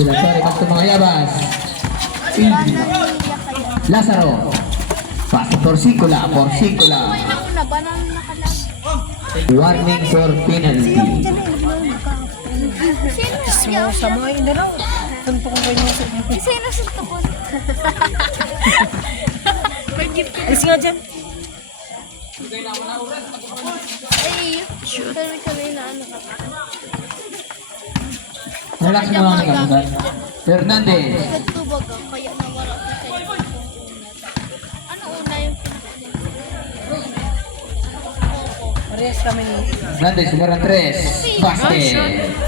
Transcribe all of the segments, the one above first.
Dilatore, pasto mga yabas. Lazaro. Pasto Porcicula. Nauna ba nang nakalang? Warning for penalty. Sino Sa mga hindi raw. Tuntok ko niya sa Sino suntukon? alis nga dyan. Ay, kami na ano ka. Relax mo lang ka. Fernandez. Nagtubag ako, kaya nawala ko sa iyo. Ano una yung Parehas kami ni Fernandez, numero 3. Basket.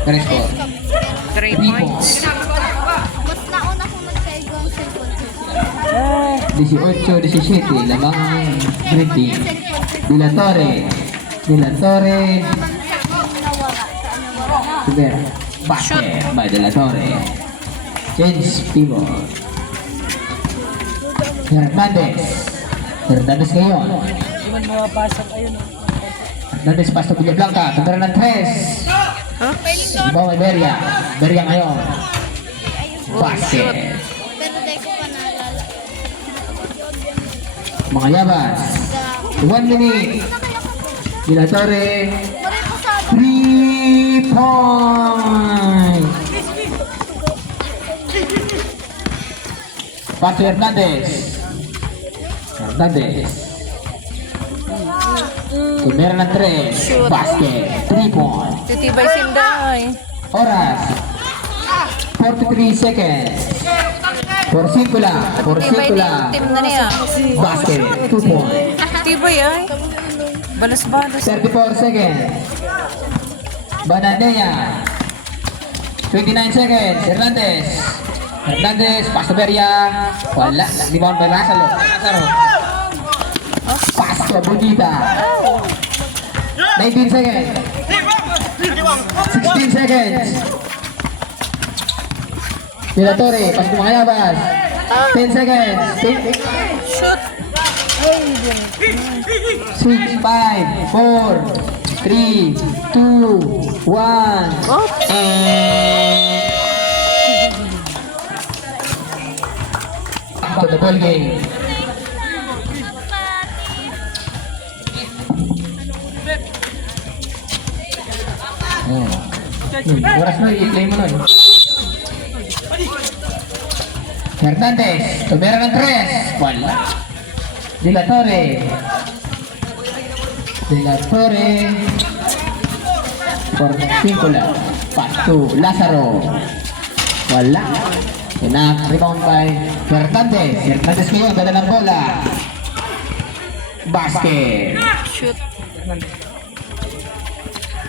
Crespo. 3 points. mas nauna kung nagkaigo ang cellphone. 18-17. Lamang ang green team. Dilatore. Naman sa nawala. Saan nawala? Super. Basket by Dilatore. Change pivot. Fernandez ngayon. Hindi man mapasok. Ayun. Fernandez pasto Villablanca. Numero ng 3. Ibaw ay Beria. Beria ngayon. Basket. Pero dahil ko pa naalala. Mga yabas. 1 minute. Dilatore. Maray ko sa 3 points. Paso Hernandez. Tumira ng 3. Basket. 3 points. Titibay sinday. Oras. 43 seconds. Porcicula. Titibay din team na niya. Basket. 2 points. Titibay ay. Balas-balas. 34 seconds. Bananea. 29 seconds. Hernandez. Paso Beria. Wala. Di ba ang Lazaro? Paso Bonita. 19 seconds. 16 seconds. Dilatore. Paso mga yabas. 10 seconds. Shoot. 6, 5, 4, 3, 2, 1. Back to the ball game. Oras mo, i-play mo nun. Hernandez, tumira ng 3. Wala. Dilatore. Porcicula. Pasto Lazaro. Wala. Enough. Rebound by Hernandez. Hernandez ngayon, dala ng bola. Basket. Shoot.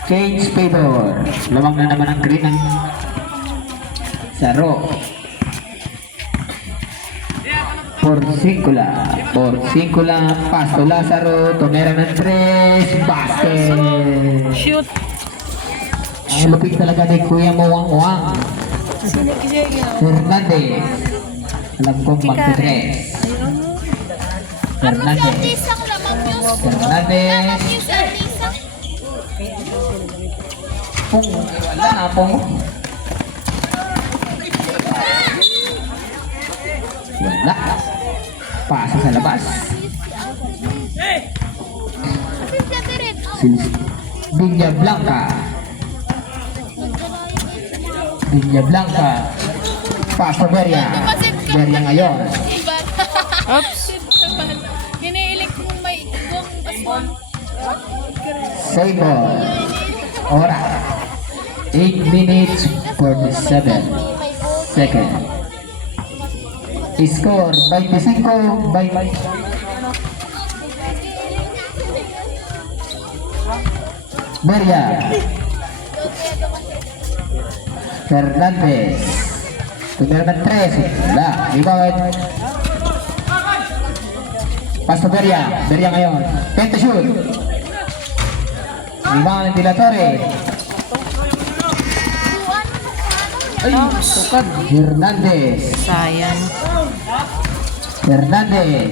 Change favor. Lamang na naman ang green ng Saro. Porcicula, Pasto Lazaro, tumira ng 3, basket. Shoot. Ang lupit talaga ni Kuya Muwang-Wang. Hernandez. Alam kong magti-3. Hernandez. Isang lamang news. Hernandez. News ang isang. Pung, wala na pong. Wala. Pasa sa labas. Villablanca. Paso Beria. Beria ngayon. Oops. Hinihilig kong may igong aswang. Sable. Ora. 8 minutes 47 seconds. Score 25 by Beria. Fernandez. Tumira ng 3. Wala. Rebound. Pasto Beria. Beria ngayon. Penta shoot. Rebound ng Dilatore. Ay, sukat. Hernandez. Sayang. Hernandez.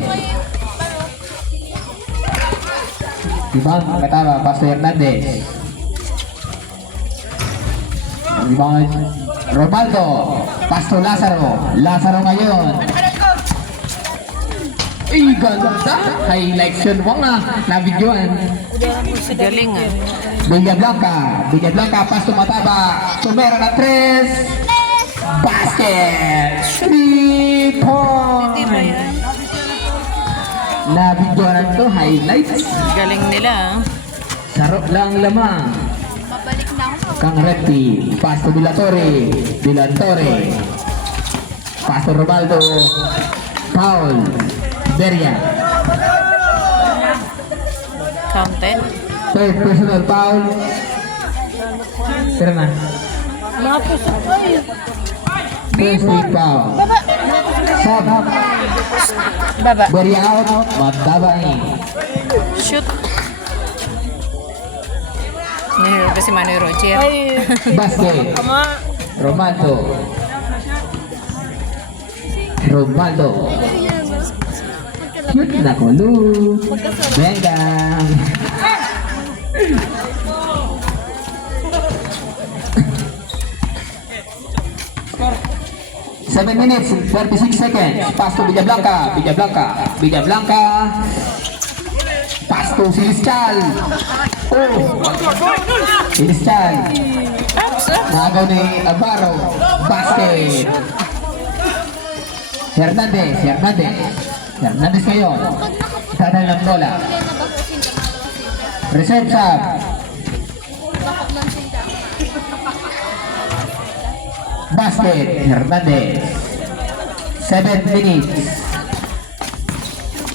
Rebound. Katama. Pasto Hernandez. Rebound. Romaldo. Pass to Lazaro. Lazaro ngayon. Ay, ganda. Highlights yun mo nga. Nabidyoan. Galing ah. Villablanca, pass to Mataba. Tumera na 3. Basket. 3 point. Di ba yan? Nabidyoan to, highlights. Galing nila ah. Saro lang lamang. Mabalik na ako. Kang Repti, pass to Villatore. Pass to Romaldo. Foul. Beria. Counted. Third personal foul. Tira na. Mga puso ko eh. First week foul. Sub. Baba. Beria out. Matabay. Shoot. Nahiro ba si Manoy Roger? Basket. Romaldo. Shoot na ko, Lu. Venga. 7 minutes, 36 seconds. Pass to Villablanca. Pass to Siliscal. Oh. Siliscal. Nagaw ni Alvaro. Basket. Hernandez ngayon. Dadal ng bola. Reserve sub. Basket. Hernandez. 7 minutes.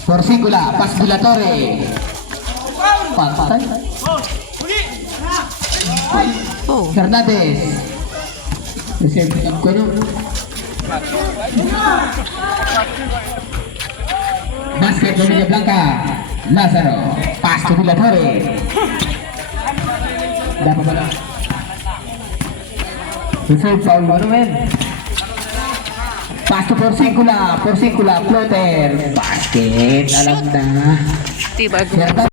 Porcicula. Pass Villatore. Patay. Oh. Hernandez. Reserve sub ko nun. Basket dari Villablanca. Lazaro. Pass to Villatore. Dapat bola. Reserve foul baru men. Pass to Porcicula. Floater. Basket. Alam na. Diba? Hernandez.